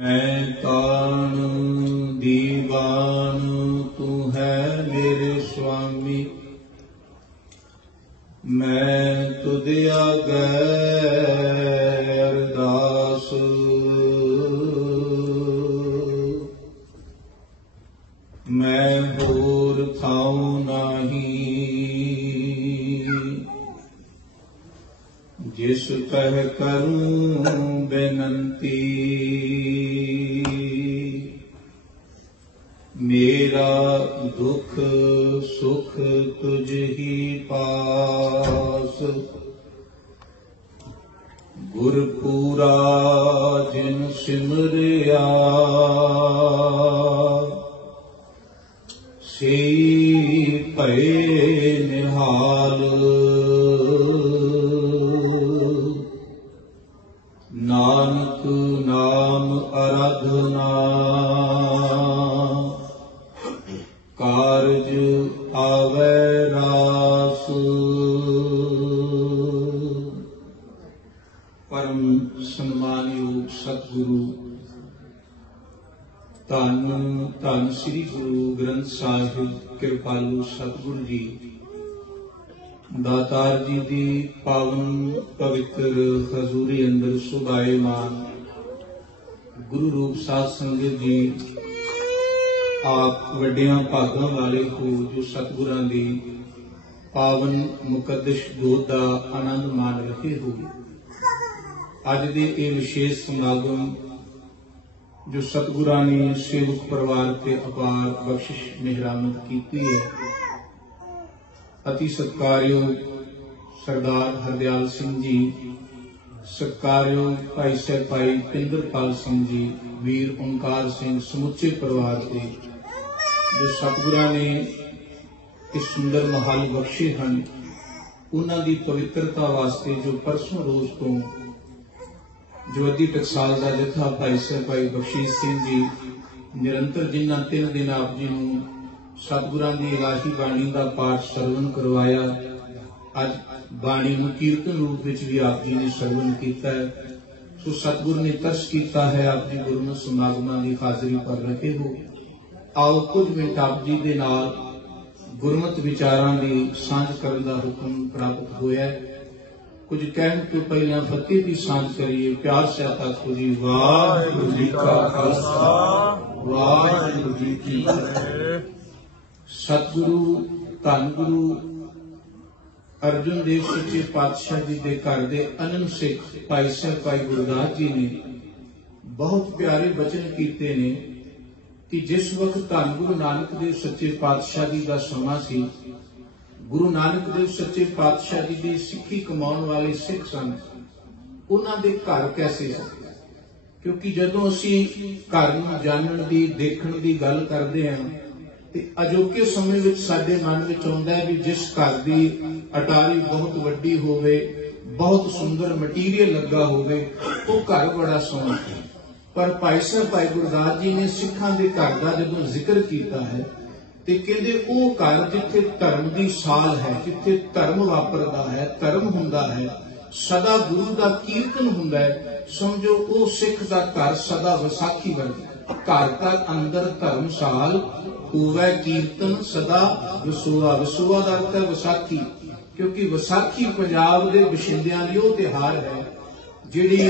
मैं तान दीवान तू है मेरे स्वामी, मैं तुझ आगे अरदास। मैं होर थाऊं नाही जिस कह करूं बेनंती, मेरा दुख सुख तुझ ही पास। गुरपूरा जिन सिमरिया से भये निहाल। नानक नाम आराधना कारज आवे रास। परम सम्मानयोग सतगुरु धन धन श्री गुरु ग्रंथ साहिब कृपालु सतगुरु जी दातार जी दी पावन पवित्र हजूरी अंदर सुभाएमान गुरु रूप साध संगत जी, आप वड्डियां भागां वाले हो जो सतगुरां दी पावन मुकद्दस जोत दा आनंद मान रहे हो। अज दे ये विशेष समागम जो सतगुरां ने सेवक परिवार ते अपार बख्शिश मेहरामत की है, अति सत्कारयोग सरदार हरदयाल सिंह जी, सत्कारयोग भाई साहब भाई पिंदरपाल सिंह जी, वीर ओंकार सिंह, समुचे परिवार के जो सतगुरां ने इस सुंदर महल बख्शे हैं, उन्हां दी पवित्रता वास्ते जो परसों रोज तो जो अद्धी टकसाल का जत्था भाई साहब भाई बख्शीश सिंह जी निरंतर जिन्हां 3 दिन आप जी नूं सतगुरां दी इलाही बाणी का पाठ सरवण करवाया, अज बाणी नूं कीर्तन रूप विच भी आप जी ने सरवण कीता है। सो सतगुर ने तरस कीता है, आप जी गुरमत समागमां दी हाजरी कर रहे हो। आओ कुछ मिनट आप जी दे नाल गुरमत विचारां दी सांझ करन दा हुक्म प्राप्त होया है। कुछ कहण तो पहले फतेह की सांझ करिए। प्यार से आखो जी वाहिगुरू जी का खालसा वाहिगुरू जी की फतेह। सतगुरु धन गुरु अर्जुन देव सच्चे पातशाह जी के घर के अनंत सिख भाई साहब भाई गुरदास जी ने बहुत प्यारे वचन कीते ने कि जिस वक्त धन गुरु नानक देव सच्चे पातशाह जी का समा सी, गुरु नानक देव सच्चे पातशाह जी की सिक्खी कमाने वाले सिख सन, उन्हां दे घर कैसे सन? क्योंकि जदों असीं घर नूं जानण दी देखण दी गल करदे हां ते अजोके समय विच साडे मन विच आउंदा है भी जिस घर दी अटारी बहुत वड्डी होवे, बहुत सुंदर मटीरियल लगा होवे, वो घर बड़ा सोहना है। पर भाई साहब भाई गुरदास जी ने सिखां दे घर दा जदों जिक्र कीता है ते कहंदे वो घर जिथे धर्म दी साल है, जिथे धर्म वापरदा है, धर्म हुंदा है, सदा गुरु दा कीर्तन हुंदा है, समझो वो सिख दा घर सदा विसाखी वर्गा। घर का अंदर धर्मसाल होवे कीर्तन सदा वसुआ। वसुआ का अर्थ है विसाखी, क्योंकि विसाखी पंजाब दे बशिंदियां दी ओह तिहार है जिहड़ी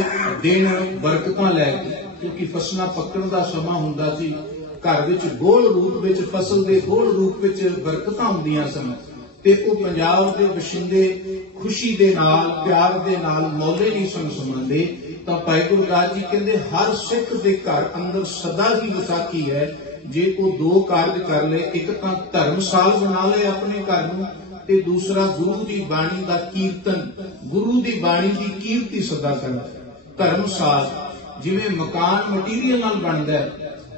दिन बरकतां लैके, क्योंकि फसलां पक्कण दा समा हुंदा सी, घर विच गोल रूप विच फसल दे गोल रूप विच बरकतां हुंदियां सन ते ओह पंजाब दे बशिंदे खुशी दे नाल प्यार दे नाल मौले नहीं सन समझदे। तां भाई गुरदास जी कहंदे हर सिख दे घर अंदर सदा ही विसाखी है। जे वो 2 कारज कर ले, एक तां धर्मसाल बना ले अपने घर नूं ते दूसरा गुरु दी बाणी दा कीर्तन, गुरु दी बाणी दी कीर्ति सदा कर। धर्मसाल जिवें मकान मटीरियल नाल बनदा है,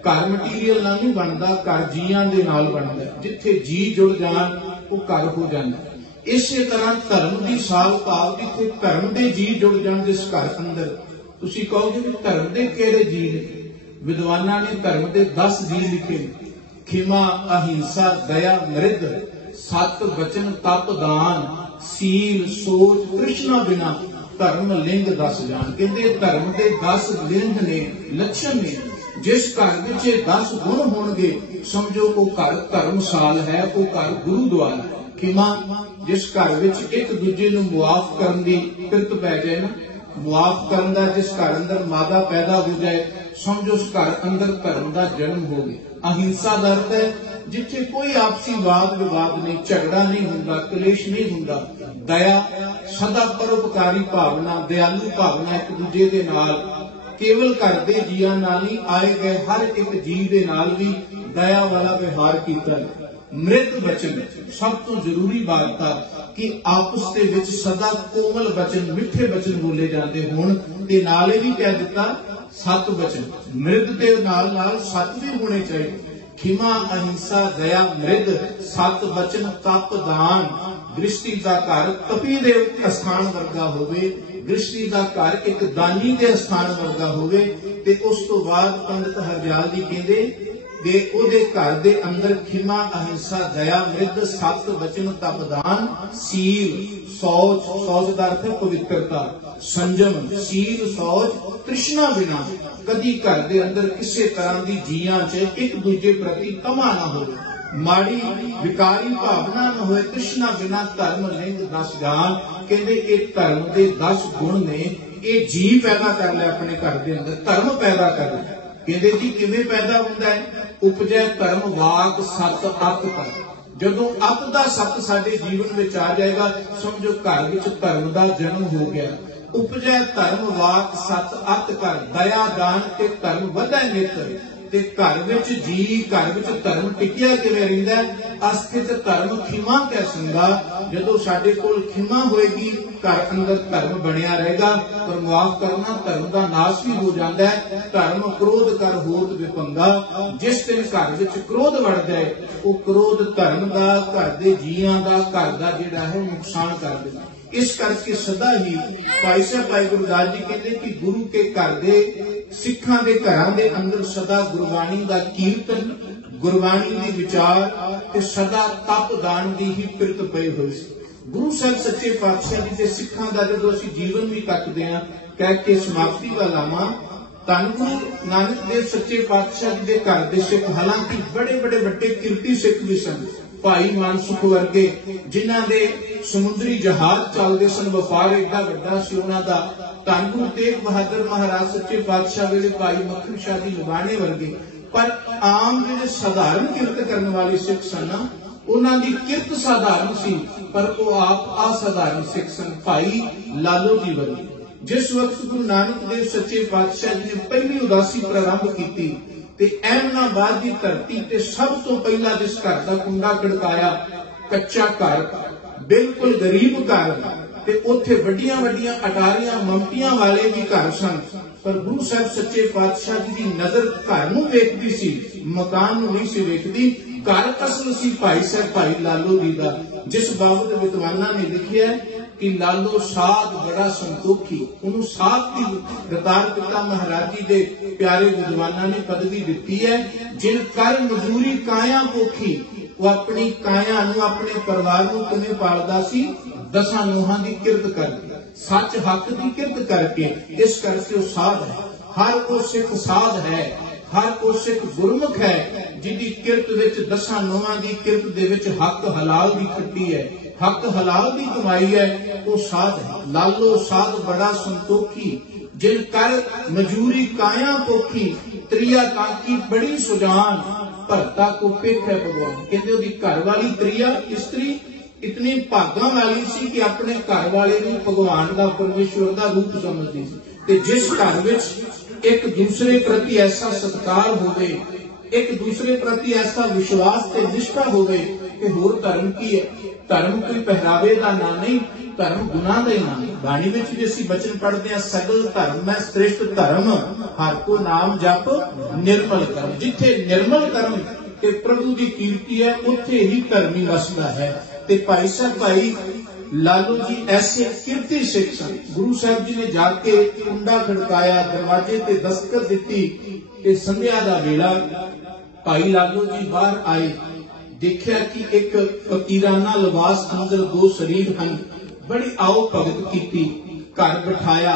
घर मटीरियल नाल नहीं बनदा, घर जीआं दे नाल बनदा है। जिथे जी जुड़ जाण वो घर हो जांदा। इसे तरह धर्म की साल भाव जिथे धर्म के जी जुड़ जाण जिस घर अंदर, तुसीं कहोगे कि धर्म के किहड़े जी ने? विद्वानां ने धर्म के 10 जी लिखे, खिमा अहिंसा दया मृद सत वचन तप दान सील सोच कृष्णा बिना धर्म लिंग 10 जान। कहते धर्म के 10 लिंग ने, लक्षण ने। जिस घर विच 10 गुण होणगे समझो वो घर धर्मशाल है, वो घर गुरुद्वारा है। खिमा, जिस घर विच एक दूजे नूं मुआफ करन दी पिरत पै जाए ना, मुआफ करन दा जिस घर अंदर मादा पैदा हो जाए समझो उस घर अंदर धर्म का जन्म हो गया। अहिंसा का अर्थ है जिथे कोई आपसी वाद विवाद नहीं, झगड़ा नहीं होंदा, कलेश नहीं होंदा। दया, सदा परोपकारी भावना, दयालु भावना एक दूजे दे नाल, केवल घर दे जीआं नाल ही आए गए हर एक जीव दे नाल भी दया वाला व्यवहार कीता। मृत वचन, सब तो जरूरी बात था कि आपस दे विच सदा कोमल वचन, मिठे वचन बोले जाते होण। ते नाल ये भी कह दिता सत वचन, मृद दे नाल नाल सत भी होने चाहिए। खिमा, अहिंसा, दया, मृद, सत वचन, तप, दान। दृष्टि का घर तपी दे स्थान वर्गा होवे, दृष्टि का घर एक दानी दे स्थान वर्गा होवे। ते उस तो बाद पंडित हरजाल जी कहंदे दे ओदे घर दे अंदर खिमा, अहिंसा, दया, मृद, सत वचन, तप, दान, सील, सौच, सौच का अर्थ है पवित्रता, संजम, सील, सौच, तृष्णा बिना कदी घर दे अंदर किसी तरह की जीआं च एक दूजे प्रति तमा ना हो, माड़ी विकारी भावना न होए, तृष्णा बिना धर्म लिंग 10 जान। कहते ये धर्म के 10 गुण ने, ये जी पैदा कर लिया अपने घर के अंदर, धर्म पैदा कर लिया। कहते जी किवें पैदा होंदा है? उपजै धर्म वाक सत अत कर। जदों अत दा सत साडे जीवन में आ जाएगा समझो घर विच धर्म दा जन्म हो गया। उपजै धर्म वाक सत अत कर, दया दान ते धर्म वधै नित। ते घर विच जी, घर विच धर्म टिकिया किवें रहिंदा है? अस्थित धर्म खिमा कै संगा। जदों साडे कोल खिमा होएगी घर अंदर धर्म बनिया रहेगा। पर मुआफ करना धर्म का नाश भी हो जाता है। धर्म क्रोध कर होत विपंगा। जिस दिन घर विच क्रोध वड़ जाए वो क्रोध धर्म का, घर दे जीआं दा, घर दा जिहड़ा है नुकसान कर देना। इस करके सदा ही भाई साहब भाई गुरदास जी कहते कि गुरु के घर दे, सिखां दे घरां दे अंदर सदा गुरबाणी का कीर्तन, गुरबाणी दी विचार ते सदा तप दान दी ही पिरत पई होई सी। गुरु साहब सच्चे पातशाह जी दे सिखां दा जदों असीं जीवन भी कटदे हां कह के समाप्ति वाला आवां। धन गुरु नानक देव सच्चे पातशाह जी दे घर दे सिख हालांकि बड़े बड़े वड्डे कीर्ति सिख भी सन। भाई मानसुख वर्गे जिन्हां दे समुद्री जहाज चलते सन, व्यापार एडा वड्डा सी उन्हां दा। धन गुरु तेग बहादुर महाराज सच्चे पातशाह वेले भाई मक्खन शाह जी लुबाणे वर्गे। पर आम जिहड़े साधारण किरत करने वाले सिख सन उन्हां दी किरत साधारण सी पर वो आप असाधारण सिख सन। भाई लालो जी वर्गे जिस वक्त गुरु नानक देव सच्चे पातशाह जी ने पहली उदासी प्रारंभ की ते अहमदाबाद की धरती ते सब तो पहला जिस घर का कुंडा खड़काया, कच्चा घर, बिल्कुल गरीब घर, ते उत्थे वड्डियां वड्डियां अटारियां ममटियां वाले भी घर सन। पर गुरु साहब सच्चे पातशाह जी की नजर घर नूं वेखदी सी, मकान नूं नहीं सी वेखदी। घर असल सी भाई साहब भाई लालो जी का, जिस बाबत विद्वाना ने लिखिया कि लालो साध बड़ा संतोखी। उन्होंने साध की गदार पिता महाराज जी दे प्यारे विद्वाना ने पदवी दी है। जिन कर मजूरी काया पोखी, वो अपनी काया नूं अपने परिवार नूं किवें पालदा सी? 10 नूहां दी किरत करके, सच हक दी किरत करके। इस करके वो साध है। हर वो सिख साध है, हर वो सिख गुरमुख है जिहदी किरत विच 10 नूहां दी किरत दे विच हक हलाल दी खट्टी है, हक हलाल दी कमाई है, वो साध है। लालो साध बड़ा संतोखी, जिन कर मजूरी काया पोखी, त्रिया ताकी बड़ी सुजान, भरता को पेख है भगवान। कहते ओदी घर वाली त्रिया स्त्री इतनी भागा वाली सी कि अपने घर वाले नूं भगवान का, परमेश्वर का रूप समझदी सी। ते जिस घर विच एक दूसरे प्रति ऐसा सत्कार होवे, एक दूसरे प्रति ऐसा विश्वास ते निष्ठा होवे कि होर धर्म की है। धर्म कोई पहरावे का नाम नहीं, धर्म गुनाह का ही नाम। बाणी में जो असीं वचन पढ़ते हैं, सगल धर्म है श्रेष्ठ धर्म, हर को नाम जप निर्मल कर्म। जिथे निर्मल कर्म ते प्रभु की कीर्ति है उत्थे ही धर्मी वसदा है। ते भाई साहब भाई लालो जी ऐसे कीर्ति सिख सन। गुरु साहब जी ने जाके कुंडा खड़काया, दरवाजे ते दस्तक दी ते संध्या दा वेला भाई लालो जी बाहर आए। देखा कि एक फकीराना लिबास अंदर 2 शरीर हैं। बड़ी आओ भगत की घर बिठाया,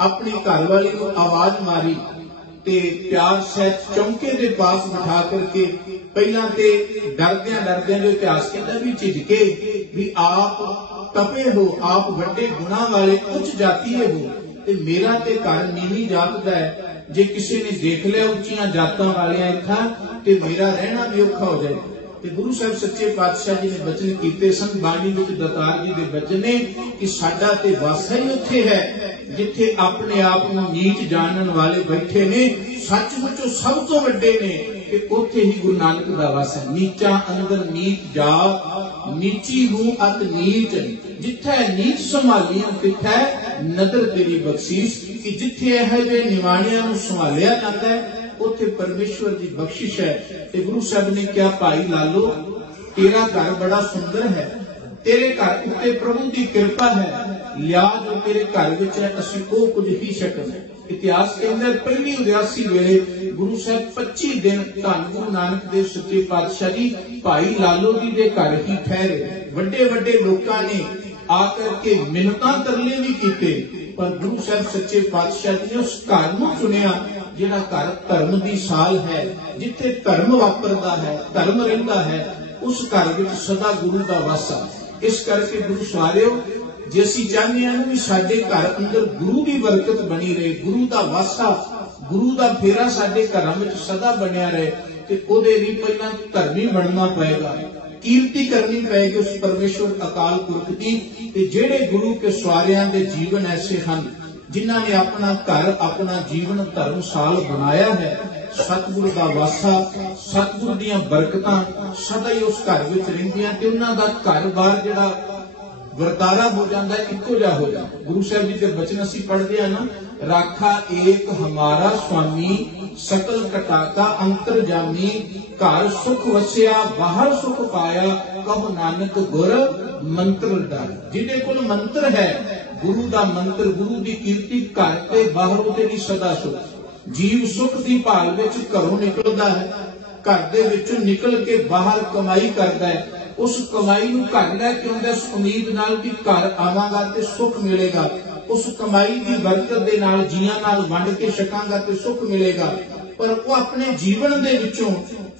अपनी घरवाली को आवाज मारी ते प्यार सहित चौंके दे पास बिठा करके पहला ते डरदियां जो इतिहास कहता भी झिझके भी आप तपे हो, आप बड़े गुना वाले उच्च जातीय हो ते मेरा ते घर नीवी जात दा है। जे किसी ने देख लिया उच्चियां जातां वालियां इत्थां ते मेरा रहना भी औखा हो जाए। ते गुरु साहब सच्चे पातशाह जी ने वचन कीते सन, बाणी विच दतार जी दे वचन ने कि साडा ते वासा ही उत्थे है जिथे अपने आप को नीच जानन वाले बैठे ने, सचमुच सब तो वड्डे ने, कि उत्थे ही गुरु नानक दा वासा। नीचा अंदर नीच जात, नीची हूं अत नीच, जिथे नीच संभाली तिथे नदर तेरी बख्शीश। कि जिथे यह जे निवाणियां नूं संभालिया जांदा है उत्थे परमेश्वर की बख्शिश है। ते गुरु साहब ने क्या, भाई लालो तेरा घर बड़ा सुंदर है, तेरे घर उत्ते प्रभु की कृपा है, लिया जो तेरे घर विच है असीं ओ कुछ ही शकन। इतिहास के अंदर पहली उदासी वेले गुरु साहब 25 दिन धन गुरु नानक देव सच्चे पातशाह जी भाई लालो जी दे घर ही ठहरे। वड्डे वड्डे लोकां ने आकर के मिन्नतां तरले भी कीते, पर गुरु साहब सच्चे पातशाह जी ने उस घर नूं चुनिया जिहड़ा घर धर्म दी साल है, जिथे धर्म वापरदा है, धर्म रहिंदा है, उस घर विच सदा गुरु दा वासा। इस करके गुरु सवारियो, जे असीं चाहते हैं भी साडे घर अंदर गुरु की बरकत बनी रहे, गुरु का वासा, गुरु का फेरा साडे घरां विच सदा बनिया रहे, ते ओदे लई पहिलां धर्मी बनना पएगा, कीर्ति करनी पएगी उस परमेश्वर अकाल पुरख की। ते जेड़े गुरु के सवारियां दे जीवन ऐसे हैं जिन्हां ने अपना घर, अपना जीवन धर्मसाल बनाया है। सतगुरु का वासा, सतगुरु दीयां बरकतां सदा ही उस घर विच रहिंदियां ते उन्हां दा घर बार जिहड़ा वर्तारा हो जाता है इको जिहा हो जाता। गुरु साहब जी के वचन असीं पढ़दे हां ना, राखा एक हमारा स्वामी, सकल कटाका अंतरजामी, घर सुख वसिया बाहर सुख पाया, कहो नानक गुर मंत्र डाल। जिहदे कोल मंत्र है, गुरु दा मंत्र, गुरु दी कीर्ति, घर ते बाहर ओहदे लई सदा सुख। जीव सुख दी भाल विच घरों निकलदा है, घर दे विचों निकल के बाहर कमाई करदा है, उस कमाई नूं घर लैके आउंदा इस उम्मीद नाल कि घर आवांगा ते सुख मिलेगा, उस कमाई की बरकत दे नाल जियां नाल वंड के छकांगा ते सुख मिलेगा। पर वो अपने जीवन दे विचों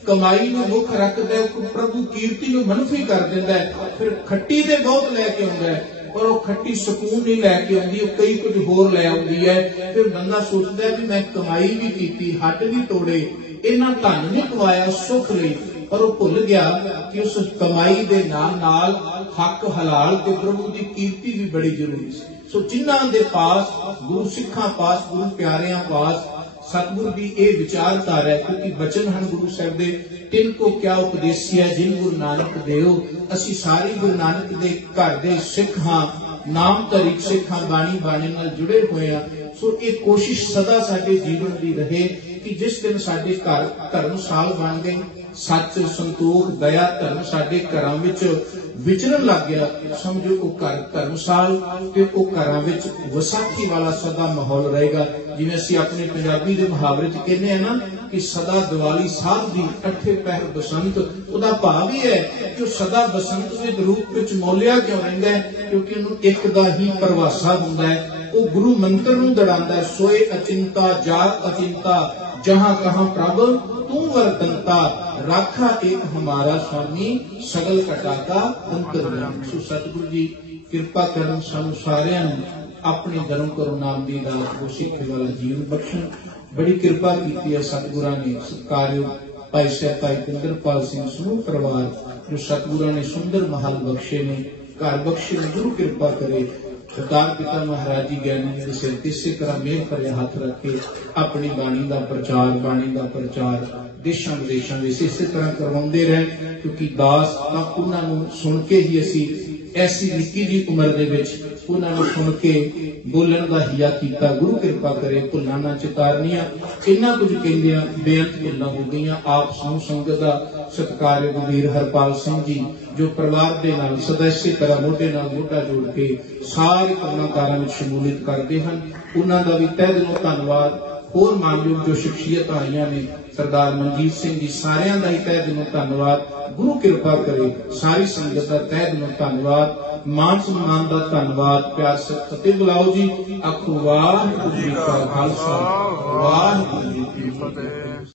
कमाई नूं मुख रखदा है, प्रभु कीर्ति नूं मनफी कर दिंदा है, फिर खट्टी दे बहुत लैके आउंदा है, पर वो खट्टी सुकून नहीं लैके आउंदी, कई कुछ होर लै आउंदी है। फिर बंदा सोचदा है कि मैं कमाई भी कीती, हट भी तोड़े, इन्ना धन नहीं कमाया सुख लई, पर वो भुल गया कि उस कमाई दे नाल नाल हक हलाल ते प्रभु की कीर्ति भी बड़ी जरूरी है। सो जिन्हां दे पास गुरु सिखां पास, गुरु प्यारियां पास सतगुरु की यह विचारधारा है, क्योंकि वचन हैं गुरु साहब दे, तिन को क्या उपदेसिया जिन गुरु नानक देओ। असीं सारे गुरु नानक दे घर दे सिख हां, नाम धरिक सिख हां, बाणी बाणी नाल जुड़े हुए हैं। सो ये कोशिश सदा साडे जीवन की रहे कि जिस दिन साडे घर धर्मसाल बन गए, सच संतोख दया धर्म साडे घरां विच विचरण लग गया, समझो वो घर धर्मसाल ते वो घरां विच विसाखी वाला सदा माहौल रहेगा। जिवें असीं अपने पंजाबी दे मुहावरे च कहने हैं ना कि सदा दिवाली साध दी अठे पहर बसंत, उहदा भाव ही है कि सदा बसंत दे रूप विच मोलिया क्यों रहिंदा है, क्योंकि उहनूं एक दा ही परवासा हुंदा है। वो गुरु मंत्र नूं दड़ांदा है, सोए अचिंता जाग अचिंता, जहां कहां प्रभ तू वर्तनता, राखा एक हमारा स्वामी, सगल कटाका अंतरजामी। सो सतगुरु जी कृपा करन सानू सारियां नूं अपने धर्म करो नाम दी दात को सिक्खे वाला जीवन बख्शण। बड़ी कृपा की है सतगुरां ने। सत्कारयोग भाई साहब भाई पिंदरपाल सिंह समूह परिवार जो सतगुरां ने सुंदर महल बख्शे ने, घर बख्शे ने, गुरु कृपा करे। सरदार पिता महाराज जी ज्ञानी जी सिर इसे तरह मेहर भरे हाथ रख के अपनी बाणी का प्रचार, बाणी का प्रचार देशों विदेशों में इसे तरह करवाते रहे, क्योंकि दास उन्होंने सुन के ही असी ऐसी निक्की जी उम्र के उन्होंने सुन के बोलन का हिया किया। गुरु कृपा करे भुलां ना चितारनियां, इन्ना कुछ कहंदियां बेअंत भुलां हो गई। आप समूह संगत का सत्कारयोग वीर हरपाल सिंह जी जो परिवार के नाल सदा इसे तरह मोढे नाल मोढा जोड़ के सारे कर्मकारां में शमूलियत करते हैं, उन्हां दा भी तहे दिलों धन्नवाद। होर मानयोग जो शख्सियत आईयां ने सरदार मनजीत सिंह जी, सारियां दा ही तहे दिलों धन्नवाद। गुरु कृपा करे सारी संगत का तहे दिलों धन्नवाद। ਮਾਨ ਸਨਮਾਨ ਦਾ ਧੰਨਵਾਦ ਪਿਆਰ ਸੇ ਫਤਿਹ ਬੁਲਾਓ ਜੀ। ਆਖੋ ਵਾਹਿਗੁਰੂ ਜੀ ਕਾ ਖਾਲਸਾ ਵਾਹਿਗੁਰੂ ਜੀ ਕੀ ਫਤਿਹ।